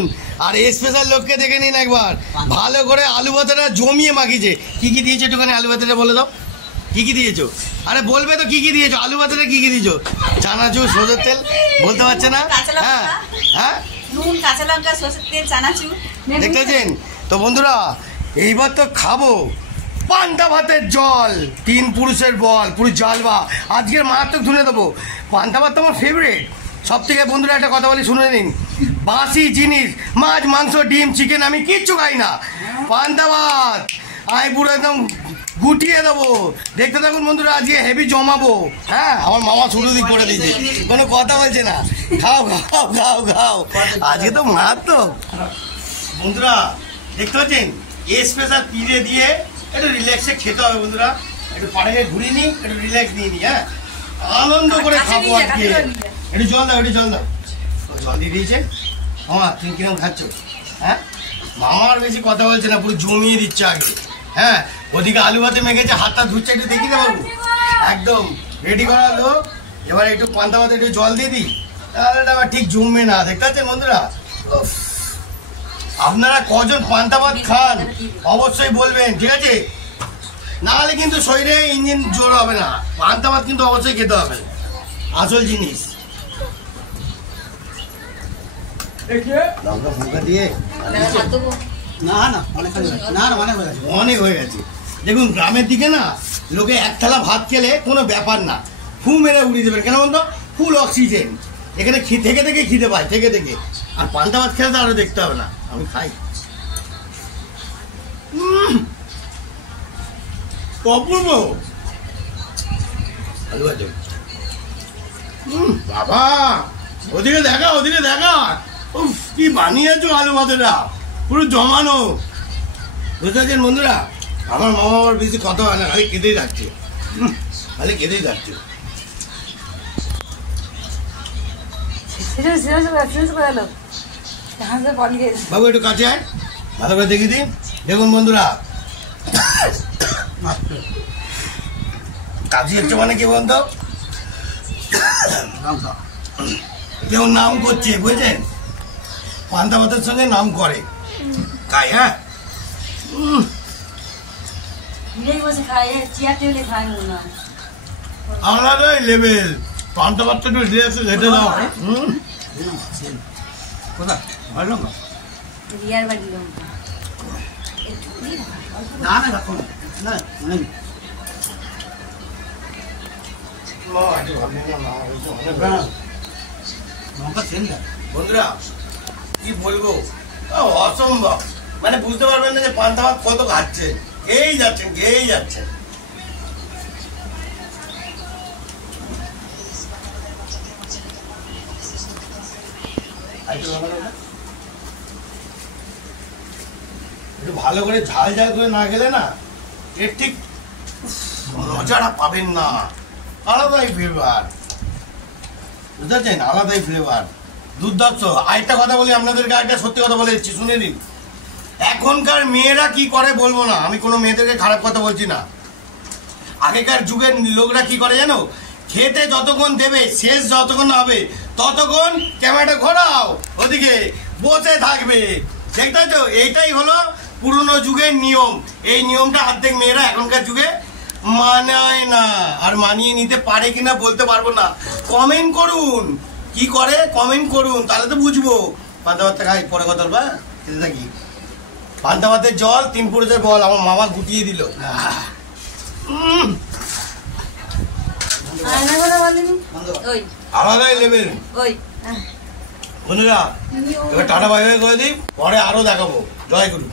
দেখুন। আর স্পেশাল লোককে দেখে নিন একবার, ভালো করে আলু ভাতেটা জমিয়ে মাখিয়েছে। কি কি দিয়েছো একটুখানি আলু ভাতেটা বলে দাও, কি কি দিয়েছো? আরে বলবে তো কি কি দিয়েছো আলু ভাতেটা, কি কি দিয়েছো? চানাচুর, সরষের তেল, বলতে পারছে না। হ্যাঁ হ্যাঁ, নুন, কাঁচা লঙ্কা, সরষের তেল, চানাচুর। দেখতেছেন তো বন্ধুরা, এইবার তো খাবো পান্তা ভাতের জল, 3 পুরুষের বল, পুরো জালবা। আজকের মারাত্মক ধুনে দেবো। পান্তা ভাত তো আমার ফেভারিট সব থেকে। বন্ধুরা একটা কথা বলি শুনে নিন, বাসি জিনিস মাছ, মাংস, ডিম, চিকেন আমি কিচ্ছু খাই না। পান্তা ভাত আমি পুরো একদম গুটিয়ে দেবো। দেখতে থাকুন বন্ধুরা, আজকে হেভি জমাবো। হ্যাঁ, আমার মামা শুরু দিক করে দিয়েছে, কোনো কথা বলছে না। খাও খাও খাও খাও, আজকে তো মারাত্মক। বন্ধুরা দেখতে পাচ্ছেন, স্পেশাল পিড়ে দিয়ে একটু রিল্যাক্সে খেতে হবে বন্ধুরা। একটু পাড়ে ঘুরিয়ে নিই, একটু রিল্যাক্স নিয়ে নিই। হ্যাঁ, আনন্দ করে খাবো আজকে। একটু জল দাও, একটু জল দাও। জল দিয়ে দিয়েছে মামা, তুমি কিরকম খাচ্ছ? হ্যাঁ, মামার বেশি কথা বলছে না, পুরো জমিয়ে দিচ্ছে আগে। হ্যাঁ, ওদিকে আলু ভাতে মেখেছে, হাতটা ধুচ্ছে, একটু দেখি না বাবু। একদম রেডি করা লোক। এবার একটু পান্তা ভাতে একটু জল দিয়ে দিই, তাহলে এটা আবার ঠিক জমবে না। দেখতে পাচ্ছেন বন্ধুরা, আপনারা কজন পান্তা ভাত খান অবশ্যই বলবেন, ঠিক আছে? নাহলে কিন্তু শরীরে ইঞ্জিন জোর হবে না। পান্তা ভাত কিন্তু অবশ্যই খেতে হবে, আসল জিনিস। অনেক হয়ে গেছে। দেখুন গ্রামের দিকে না, লোকে এক থালা ভাত খেলে কোনো ব্যাপার না, ফু মেরে উড়িয়ে দেবেন। কেন বলতো? ফুল অক্সিজেন। এখানে থেকে থেকে খিদে পায়, থেকে থেকে। আর পান্তা ভাত খেলে তো আরো দেখতে হবে না, আমি খাই। অপূর্ব আলু ভাজা। বাবা, ওদিকে দেখা, ওদিকে দেখা। উফ, কি বানিয়েছো আলু ভাতেটা, পুরো জমানো। বুঝতে পারছেন বন্ধুরা, আমার মামা আমার বেশি কথা হয় না, খালি কেঁদেই যাচ্ছে, খালি কেঁদেই যাচ্ছে। বাবু একটু কাছে আয়, ভালো করে দেখি দিন। দেখুন বন্ধুরা, কাজী হচ্ছে মানে কি বলতো, কেউ নাম করছে, বুঝছেন? পান্তা ভাতের সঙ্গে নাম করে খাই। হ্যাঁ, আলাদাই লেভেল। পান্তা ভাতটা একটু রিল্যাক্সে খেতে দাও। বন্ধুরা কি বলবো, অসম্ভব। মানে বুঝতে পারবেন না যে পান্তা ভাত কত খাচ্ছে, খেয়েই যাচ্ছেন, খেয়েই যাচ্ছেন। একটু ভালো করে ঝাল ঝাল করে না গেলে না, এর ঠিক মজাটা পাবেন না। আলাদাই ফ্লেভার, বুঝতে পারছেন? আলাদাই ফ্লেভার, দুর্দান্ত। আরেকটা কথা বলি আপনাদেরকে, আরেকটা সত্যি কথা বলে দিচ্ছি, শুনে নিন। এখনকার মেয়েরা কি করে বলবো না, আমি কোনো মেয়েদেরকে খারাপ কথা বলছি না। আগেকার যুগের লোকরা কি করে জানো? খেতে যতক্ষণ দেবে, শেষ যতক্ষণ হবে ততক্ষণ ক্যামেরাটা ঘোরাও, ওদিকে বসে থাকবে। দেখতে তো, এইটাই হলো পুরনো যুগের নিয়ম। এই নিয়মটা অর্ধেক মেয়েরা এখনকার যুগে মানায় না। আর মানিয়ে নিতে পারে কিনা বলতে পারবো না। কমেন্ট করুন, কি করে কমেন্ট করুন, তাহলে তো বুঝবো। পান্তা ভাতটা খাই, পরে কথা বলবো। খেতে থাকি। পান্তা ভাতের জল, 3 পুরুষের বল, আমার মামা গুটিয়ে দিল। আলাদাই লেভেল। বন্ধুরা এবার টাটা বাই বাই করে দিই, পরে আরো দেখাবো। জয় গুরু।